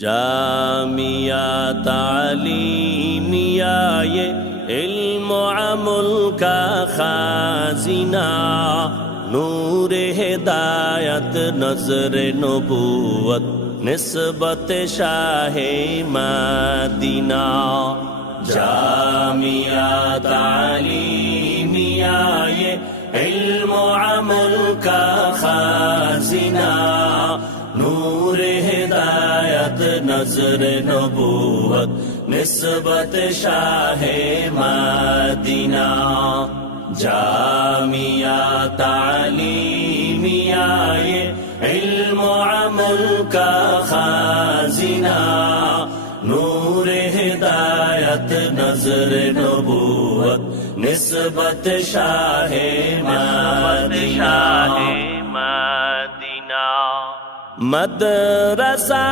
جامعہ تعلیمیہ یہ علم و عمل کا خازنہ، نور ہدایت نظر نبوت نسبت شاہ مدینہ۔ جامعہ تعلیمیہ یہ علم و عمل کا خازنہ، نور ہدایت نظر نبوت نسبت شاہ مدینہ۔ جامعہ تعلیمیہ یہ علم و عمل کا خازنہ، نور ہدایت نظر نبوت نسبت شاہ مدینہ۔ مدرسہ